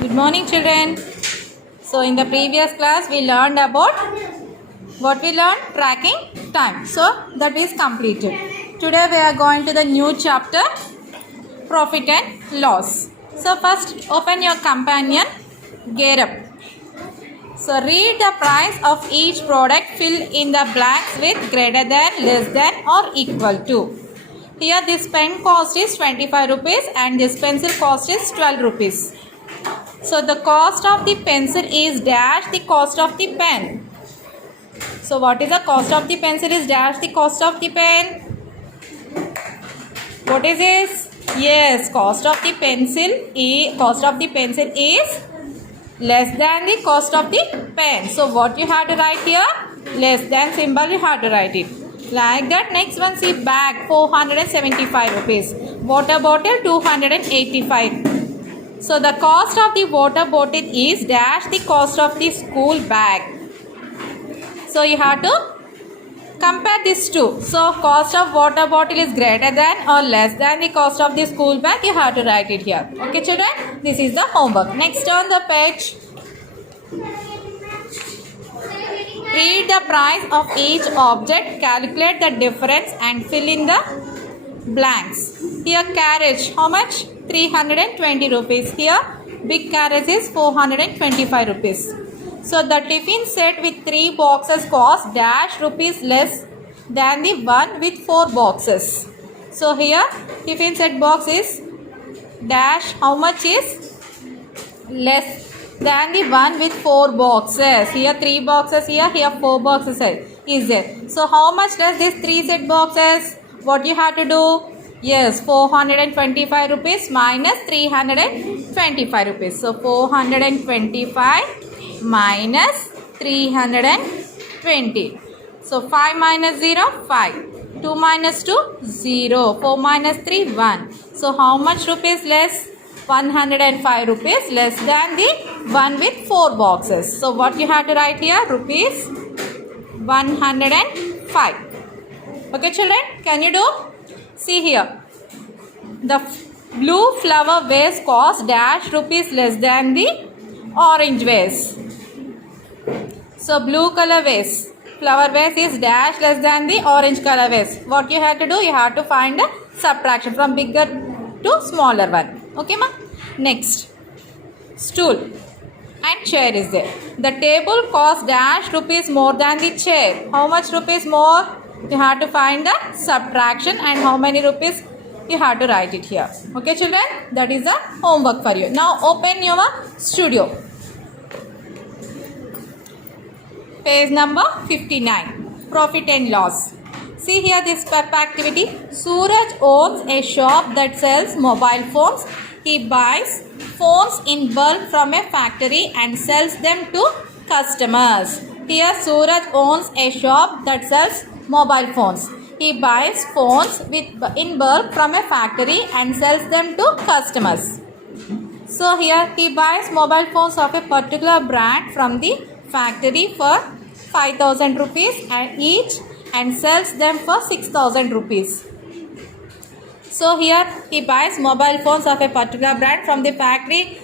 Good morning, children. So in the previous class we learned about what we learned, tracking time. So that is completed. Today we are going to the new chapter, profit and loss. So first open your companion, gear up. So read the price of each product, fill in the blanks with greater than, less than or equal to. Here this pen cost is 25 rupees and this pencil cost is 12 rupees. So the cost of the pencil is dash the cost of the pen. So what is the cost of the pencil is dash the cost of the pen. What is this? Yes, cost of the pencil is less than the cost of the pen. So what you have to write here? Less than symbol you have to write it. Like that. Next one, see, bag 475 rupees. Water bottle 285. So the cost of the water bottle is dash the cost of the school bag. So you have to compare these two. So cost of water bottle is greater than or less than the cost of the school bag. You have to write it here. Okay, children? This is the homework. Next on the page. Read the price of each object. Calculate the difference and fill in the blanks. Here carriage, how much? 320 rupees. Here big carriage is 425 rupees. So the tiffin set with 3 boxes cost dash rupees less than the one with 4 boxes. So here tiffin set box is dash how much is less than the one with 4 boxes. Here 3 boxes, here 4 boxes is there. So how much does this 3 set boxes? What you have to do? Yes, 425 rupees minus 325 rupees. So 425 minus 320. So 5 minus 0, 5. 2 minus 2, 0. 4 minus 3, 1. So how much rupees less? 105 rupees less than the one with 4 boxes. So what you have to write here? Rupees 105. Okay, children, can you do? See here, the blue flower vase cost dash rupees less than the orange vase. So blue color vase, flower vase is dash less than the orange color vase. What you have to do? You have to find a subtraction from bigger to smaller one. Okay, ma? Next, stool and chair is there. The table cost dash rupees more than the chair. How much rupees more? You have to find the subtraction and how many rupees you have to write it here. Okay, children, that is the homework for you. Now open your studio. Page number 59. Profit and loss. See here this activity. Suraj owns a shop that sells mobile phones. He buys phones in bulk from a factory and sells them to customers. Here Suraj owns a shop that sells mobile phones. He buys phones in bulk from a factory and sells them to customers. So here he buys mobile phones of a particular brand from the factory for 5,000 rupees and each and sells them for 6,000 rupees. So here he buys mobile phones of a particular brand from the factory.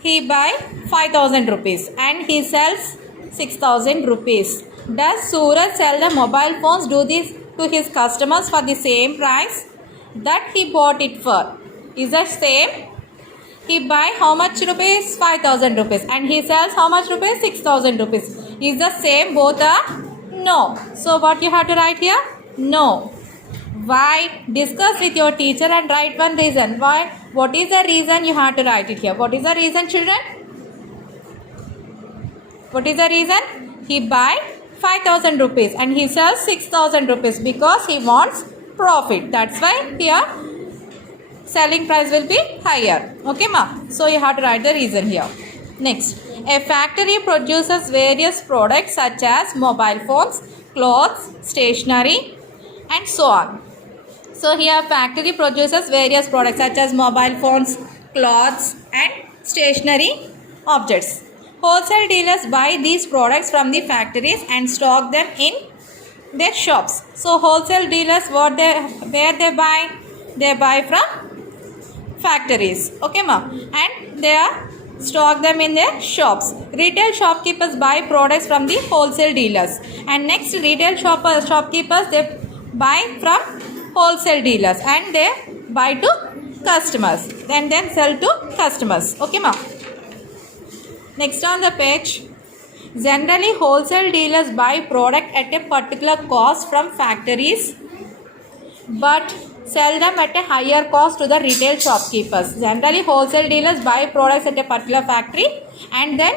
He buys 5,000 rupees and he sells 6,000 rupees. Does Suraj sell the mobile phones to his customers for the same price that he bought it for? Is that same? He buy how much rupees? 5,000 rupees and he sells how much rupees? 6,000 rupees. Is the same both are? No. So what you have to write here? No. Why? Discuss with your teacher and write one reason. Why? What is the reason? You have to write it here. What is the reason, children? What is the reason? He buy 5,000 rupees and he sells 6,000 rupees because he wants profit. That's why here selling price will be higher. Okay, ma? So you have to write the reason here. Next, a factory produces various products such as mobile phones, clothes, stationery and so on. So here factory produces various products such as mobile phones, clothes and stationery objects. Wholesale dealers buy these products from the factories and stock them in their shops. So wholesale dealers where they buy? They buy from factories. Okay, ma? And they are stock them in their shops. Retail shopkeepers buy products from the wholesale dealers, and next retail shopkeepers they buy from wholesale dealers and they buy to customers and then sell to customers. Okay, ma. Next on the page, generally wholesale dealers buy product at a particular cost from factories but sell them at a higher cost to the retail shopkeepers. Generally wholesale dealers buy products at a particular factory and then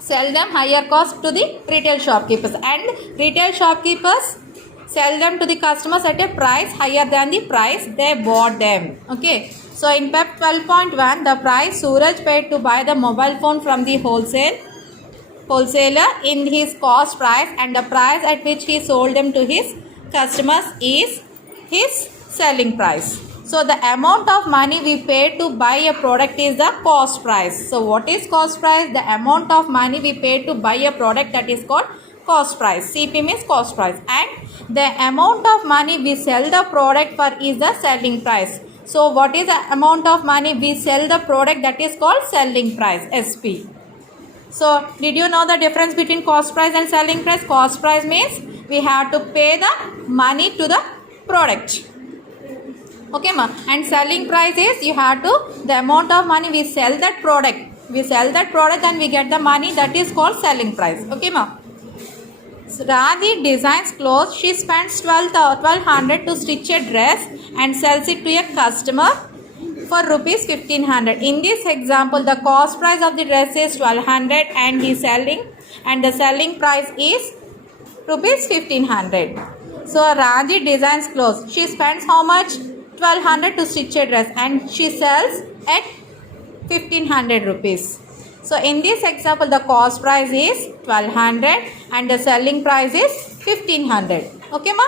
sell them higher cost to the retail shopkeepers, and retail shopkeepers sell them to the customers at a price higher than the price they bought them. Okay, so in PEP 12.1, the price Suraj paid to buy the mobile phone from the wholesaler in his cost price and the price at which he sold them to his customers is his selling price. So the amount of money we pay to buy a product is the cost price. So what is cost price? The amount of money we pay to buy a product, that is called cost price. CP means cost price, and the amount of money we sell the product for is the selling price. So what is the amount of money we sell the product? That is called selling price, SP. So did you know the difference between cost price and selling price? Cost price means we have to pay the money to the product. Okay, ma. And selling price is you have to, the amount of money we sell that product. We sell that product and we get the money, that is called selling price. Okay, ma. So Radhi designs clothes. She spends 1200 to stitch a dress and sells it to a customer for rupees 1500. In this example, the cost price of the dress is 1200 and the selling price is rupees 1500. So Radhi designs clothes. She spends how much? 1200 to stitch a dress and she sells at 1500 rupees. So in this example, the cost price is 1200 and the selling price is 1500. Okay, ma?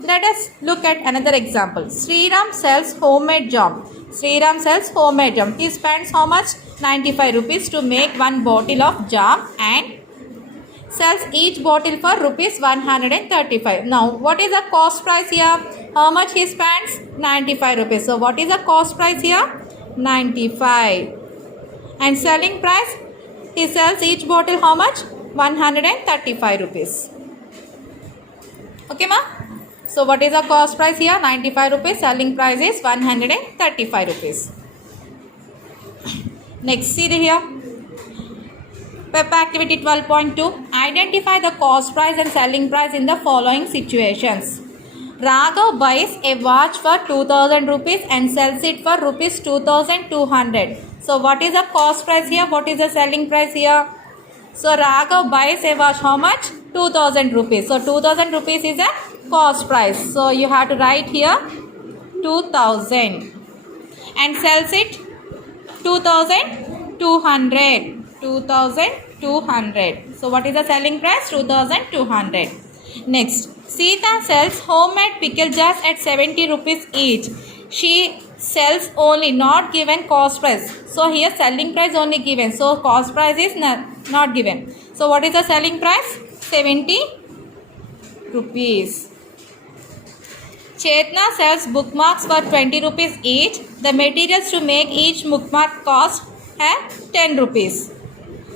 Let us look at another example. Sriram sells homemade jam. Sriram sells homemade jam. He spends how much? 95 rupees to make one bottle of jam and sells each bottle for rupees 135. Now, what is the cost price here? How much he spends? 95 rupees. So, what is the cost price here? 95. And selling price? He sells each bottle how much? 135 rupees. Okay, ma? So, what is the cost price here? 95 rupees. Selling price is 135 rupees. Next, see here. PEP activity 12.2. Identify the cost price and selling price in the following situations. Raghav buys a watch for 2000 rupees and sells it for rupees 2200. So what is the cost price here? What is the selling price here? So Raghav buys a watch how much? 2000 rupees. So 2000 rupees is a cost price. So you have to write here 2000 and sells it 2200. 2200. So what is the selling price? 2200. Next, Sita sells homemade pickle jars at 70 rupees each. She sells only, not given cost price. So here selling price only given. So cost price is not given. So what is the selling price? 70 rupees. Chetna sells bookmarks for 20 rupees each. The materials to make each bookmark cost 10 rupees.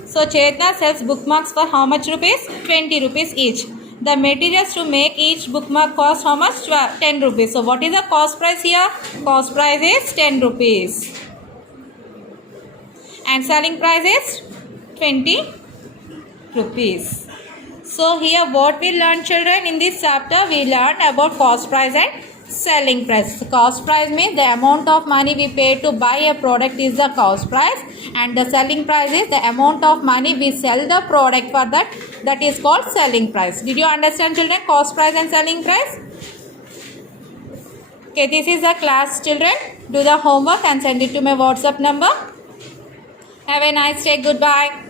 So Chetna sells bookmarks for how much rupees? 20 rupees each. The materials to make each bookmark cost how much? 10 rupees. So what is the cost price here? Cost price is 10 rupees. And selling price is 20 rupees. So here what we learned, children, in this chapter we learned about cost price and selling price. So cost price means the amount of money we pay to buy a product is the cost price, and the selling price is the amount of money we sell the product for that is called selling price. Did you understand, children? Cost price and selling price. Okay, this is the class, children. Do the homework and send it to my WhatsApp number. Have a nice day. Goodbye.